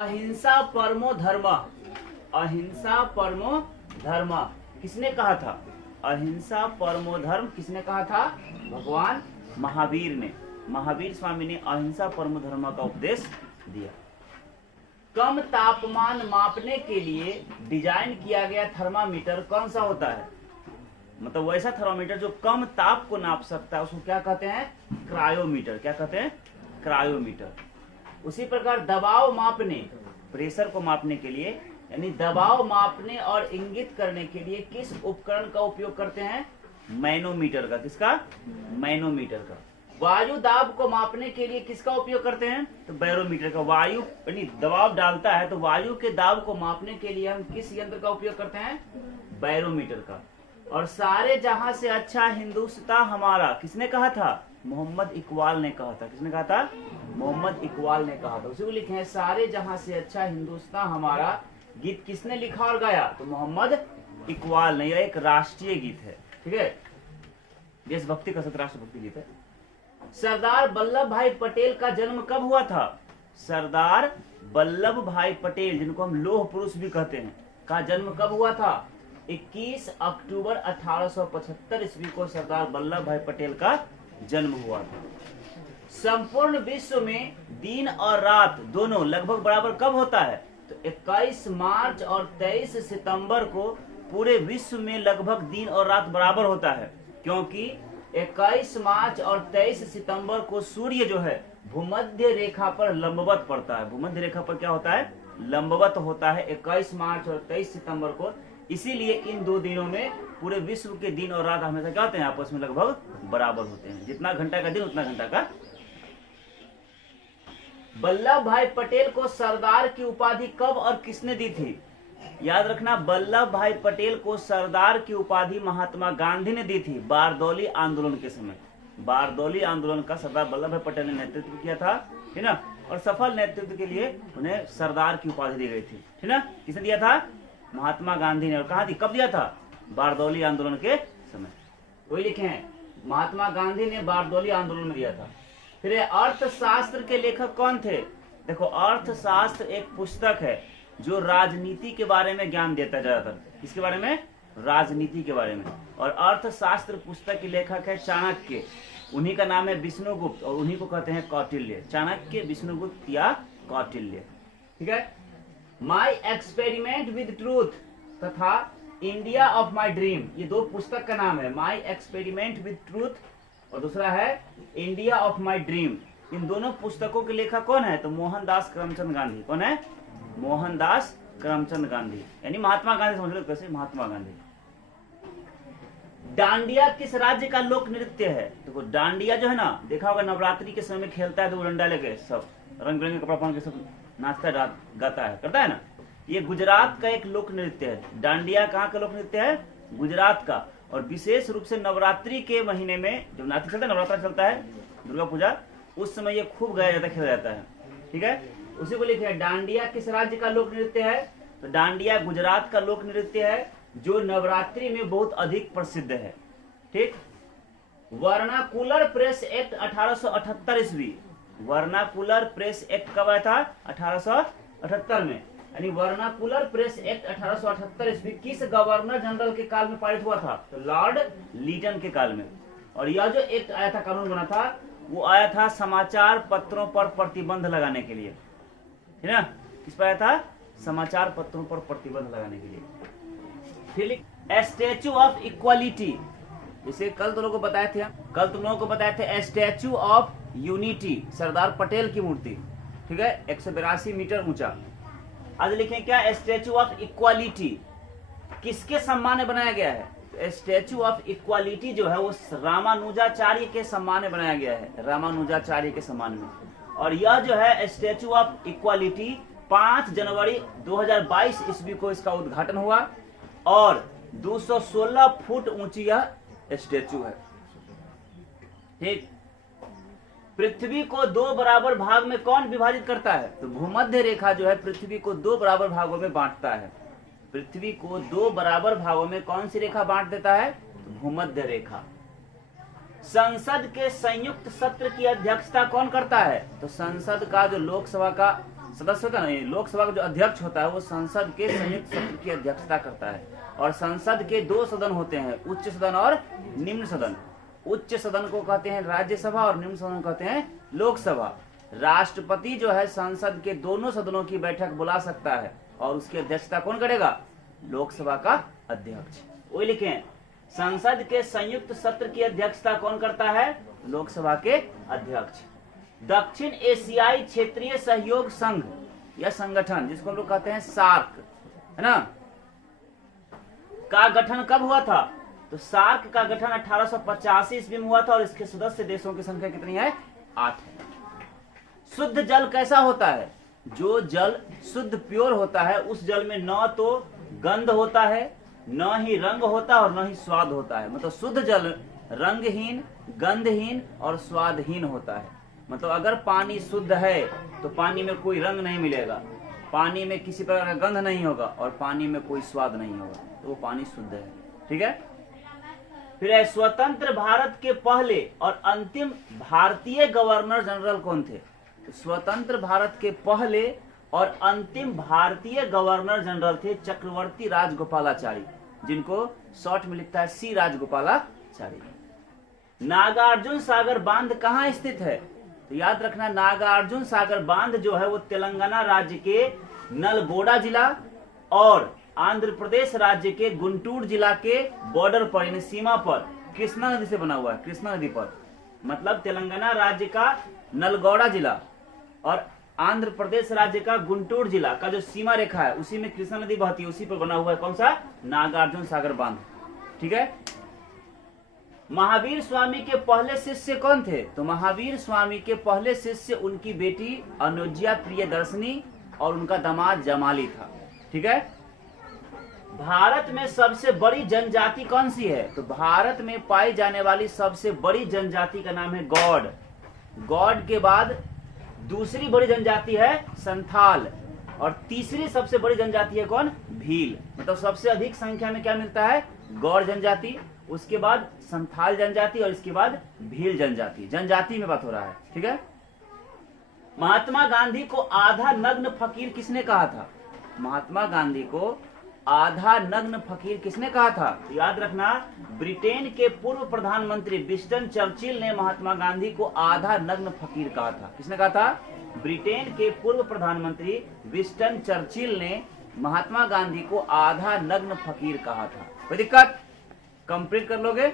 अहिंसा परमो धर्म। अहिंसा परमो धर्म किसने कहा था? अहिंसा परमो धर्म किसने कहा था? भगवान महावीर ने। महावीर स्वामी ने अहिंसा परमो धर्म का उपदेश दिया। कम तापमान मापने के लिए डिजाइन किया गया थर्मामीटर कौन सा होता है? मतलब वैसा थर्मामीटर जो कम ताप को नाप सकता है, उसको क्या कहते हैं? क्रायोमीटर। क्या कहते हैं? क्रायोमीटर। उसी प्रकार दबाव मापने, प्रेशर को मापने के लिए, यानी दबाव मापने और इंगित करने के लिए किस उपकरण का उपयोग करते हैं? मैनोमीटर का। किसका? मैनोमीटर का। वायु दाब को मापने के लिए किसका उपयोग करते हैं? तो बैरोमीटर का। वायु यानी दबाव डालता है तो वायु के दाब को मापने के लिए हम किस यंत्र का उपयोग करते हैं? बैरोमीटर का। और सारे जहां से अच्छा हिंदुस्तान हमारा किसने कहा था? मोहम्मद इकबाल ने कहा था। किसने कहा था? मोहम्मद इकबाल ने कहा था। उसी को लिखे हैं सारे जहां से अच्छा हिंदुस्तान हमारा। गीत किसने लिखा और गाया? तो मोहम्मद इकबाल ने। यह एक राष्ट्रीय गीत है, ठीक है, देशभक्ति का राष्ट्रभक्ति गीत है। सरदार वल्लभ भाई पटेल का जन्म कब हुआ था? सरदार वल्लभ भाई पटेल, जिनको हम लौह पुरुष भी कहते हैं, का जन्म कब हुआ था? 21 अक्टूबर 1875 ईस्वी को सरदार वल्लभ भाई पटेल का जन्म हुआ था। संपूर्ण विश्व में दिन और रात दोनों लगभग बराबर कब होता है? तो 21 मार्च और 23 सितंबर को पूरे विश्व में लगभग दिन और रात बराबर होता है, क्योंकि 21 मार्च और 23 सितंबर को सूर्य जो है भूमध्य रेखा पर लंबवत पड़ता है। भूमध्य रेखा पर क्या होता है? लंबवत होता है 21 मार्च और 23 सितंबर को। इसीलिए इन दो दिनों में पूरे विश्व के दिन और रात हमेशा क्या होते हैं? आपस में लगभग बराबर होते हैं। जितना घंटा का दिन उतना घंटा का। वल्लभ भाई पटेल को सरदार की उपाधि कब और किसने दी थी? याद रखना, वल्लभ भाई पटेल को सरदार की उपाधि महात्मा गांधी ने दी थी बारदौली आंदोलन के समय। बारदौली आंदोलन का सरदार वल्लभ भाई पटेल ने नेतृत्व किया था, ठीक ना, और सफल नेतृत्व के लिए उन्हें सरदार की उपाधि दी गई थी, ठीक ना। किसने दिया था? महात्मा गांधी ने। और कहा दी? कब दिया था? बारदौली आंदोलन के समय। वही लिखे हैं, महात्मा गांधी ने बारदौली आंदोलन में दिया था। फिर अर्थशास्त्र के लेखक कौन थे? देखो, अर्थशास्त्र एक पुस्तक है जो राजनीति के बारे में ज्ञान देता है ज्यादातर। किसके बारे में? राजनीति के बारे में। और अर्थशास्त्र पुस्तक के लेखक है चाणक्य। उन्हीं का नाम है विष्णुगुप्त और उन्हीं को कहते हैं कौटिल्य। चाणक्य, विष्णुगुप्त या कौटिल्य, ठीक है। माई एक्सपेरिमेंट विद ट्रूथ तथा इंडिया ऑफ माई ड्रीम, ये दो पुस्तक का नाम है। माई एक्सपेरिमेंट विद ट्रूथ और दूसरा है इंडिया ऑफ माई ड्रीम। इन दोनों पुस्तकों के लेखक कौन है? तो मोहनदास करमचंद गांधी। कौन है? मोहनदास करमचंद गांधी, यानी महात्मा गांधी समझ लो। कैसे? महात्मा गांधी। डांडिया किस राज्य का लोक नृत्य है? देखो, डांडिया जो है ना, देखा होगा नवरात्रि के समय में खेलता है तो डंडा लेके सब रंग बिरंगे कपड़ा पहन के सब नाचता गाता है, करता है ना। ये गुजरात का एक लोक नृत्य है। डांडिया कहाँ का लोक नृत्य है? गुजरात का। और विशेष रूप से नवरात्रि के महीने में जब नाट्य चलता है, नवरात्रा चलता है, दुर्गा पूजा, उस समय ये खूब गाया जाता है, खेला जाता है, ठीक है। उसी को लिखे डांडिया किस राज्य का लोक नृत्य है? तो डांडिया गुजरात का लोक नृत्य है जो नवरात्रि में बहुत अधिक प्रसिद्ध है, ठीक। वर्नाकुलर प्रेस एक्ट 1878 ईस्वी। वर्नाकुलर प्रेस एक्ट कब आया था? 1878 में। यानी वर्नाकुलर प्रेस एक्ट 1878 ईस्वी किस गवर्नर जनरल के काल में पारित हुआ था? तो लॉर्ड लीटन के काल में। और यह जो एक्ट आया था, कानून बना था, वो आया था समाचार पत्रों पर प्रतिबंध लगाने के लिए, है ना। किस पर आया था? समाचार पत्रों पर प्रतिबंध लगाने के लिए। फिर स्टैचू ऑफ इक्वालिटी, जैसे कल तुम लोगों को बताए थे, statue of unity, Sardar Patel की मूर्ति, ठीक है, 182 मीटर ऊंचा। आज लिखें क्या? स्टैचू ऑफ इक्वालिटी किसके सम्मान में बनाया गया है? स्टैचू ऑफ इक्वालिटी जो है वो रामानुजाचार्य के सम्मान में बनाया गया है, रामानुजाचार्य के सम्मान में। और यह जो है स्टैचू ऑफ इक्वालिटी 5 जनवरी 2022 ईस्वी को इसका उद्घाटन हुआ और 216 फुट ऊंची यह स्टैचू है, ठीक। पृथ्वी को 2 बराबर भाग में कौन विभाजित करता है? तो भूमध्य रेखा जो है पृथ्वी को 2 बराबर भागों में बांटता है। पृथ्वी को 2 बराबर भागों में कौन सी रेखा बांट देता है? तो भूमध्य रेखा। संसद के संयुक्त सत्र की अध्यक्षता कौन करता है? तो संसद का जो लोकसभा का सदस्य होता है ना, लोकसभा का जो अध्यक्ष होता है वो संसद के संयुक्त सत्र की अध्यक्षता करता है। और संसद के 2 सदन होते हैं, उच्च सदन और निम्न सदन। उच्च सदन को कहते हैं राज्यसभा और निम्न सदन को कहते हैं लोकसभा। राष्ट्रपति जो है संसद के दोनों सदनों की बैठक बुला सकता है और उसकी अध्यक्षता कौन करेगा? लोकसभा का अध्यक्ष। वही लिखें, संसद के संयुक्त सत्र की अध्यक्षता कौन करता है? लोकसभा के अध्यक्ष। दक्षिण एशियाई क्षेत्रीय सहयोग संघ या संगठन, जिसको हम लोग कहते हैं सार्क, है ना, का गठन कब हुआ था? तो सार्क का गठन 1885 ईस्वी में हुआ था और इसके सदस्य देशों की संख्या कितनी है? 8 है। शुद्ध जल कैसा होता है? जो जल शुद्ध प्योर होता है उस जल में न तो गंध होता है, न ही रंग होता है और न ही स्वाद होता है। मतलब शुद्ध जल रंगहीन, गंधहीन और स्वादहीन होता है। मतलब अगर पानी शुद्ध है तो पानी में कोई रंग नहीं मिलेगा, पानी में किसी प्रकार का गंध नहीं होगा और पानी में कोई स्वाद नहीं होगा, तो वो पानी शुद्ध है। ठीक है। फिर है, स्वतंत्र भारत के पहले और अंतिम भारतीय गवर्नर जनरल कौन थे? तो स्वतंत्र भारत के पहले और अंतिम भारतीय गवर्नर जनरल थे चक्रवर्ती राजगोपालाचारी, जिनको शॉर्ट में लिखता है सी राजगोपालाचारी। नागार्जुन सागर बांध कहाँ स्थित है? तो याद रखना, नागार्जुन सागर बांध जो है वो तेलंगाना राज्य के नलगोंडा जिला और आंध्र प्रदेश राज्य के गुंटूर जिला के बॉर्डर पर, यानी सीमा पर कृष्णा नदी से बना हुआ है। कृष्णा नदी पर, मतलब तेलंगाना राज्य का नलगोंडा जिला और आंध्र प्रदेश राज्य का गुंटूर जिला का जो सीमा रेखा है उसी में कृष्णा नदी बहती है, उसी पर बना हुआ है कौन सा? नागार्जुन सागर बांध। ठीक है। महावीर स्वामी के पहले शिष्य कौन थे? तो महावीर स्वामी के पहले शिष्य उनकी बेटी अनुज्ञा प्रियदर्शनी और उनका दामाद जमाली था। ठीक है। भारत में सबसे बड़ी जनजाति कौन सी है? तो भारत में पाई जाने वाली सबसे बड़ी जनजाति का नाम है गौड़। गौड़ के बाद दूसरी बड़ी जनजाति है संथाल और तीसरी सबसे बड़ी जनजाति है कौन? भील। मतलब सबसे अधिक संख्या में क्या मिलता है? गौड़ जनजाति, उसके बाद संथाल जनजाति और इसके बाद भील जनजाति। जनजाति में बात हो रहा है। ठीक है। महात्मा गांधी को आधा नग्न फकीर किसने कहा था? महात्मा गांधी को आधा नग्न फकीर किसने कहा था? याद रखना, ब्रिटेन के पूर्व प्रधानमंत्री विंस्टन चर्चिल ने महात्मा गांधी को आधा नग्न फकीर कहा था। किसने कहा था? ब्रिटेन के पूर्व प्रधानमंत्री विंस्टन चर्चिल ने महात्मा गांधी को आधा नग्न फकीर कहा था। कोई दिक्कत? कंप्लीट कर लोगे?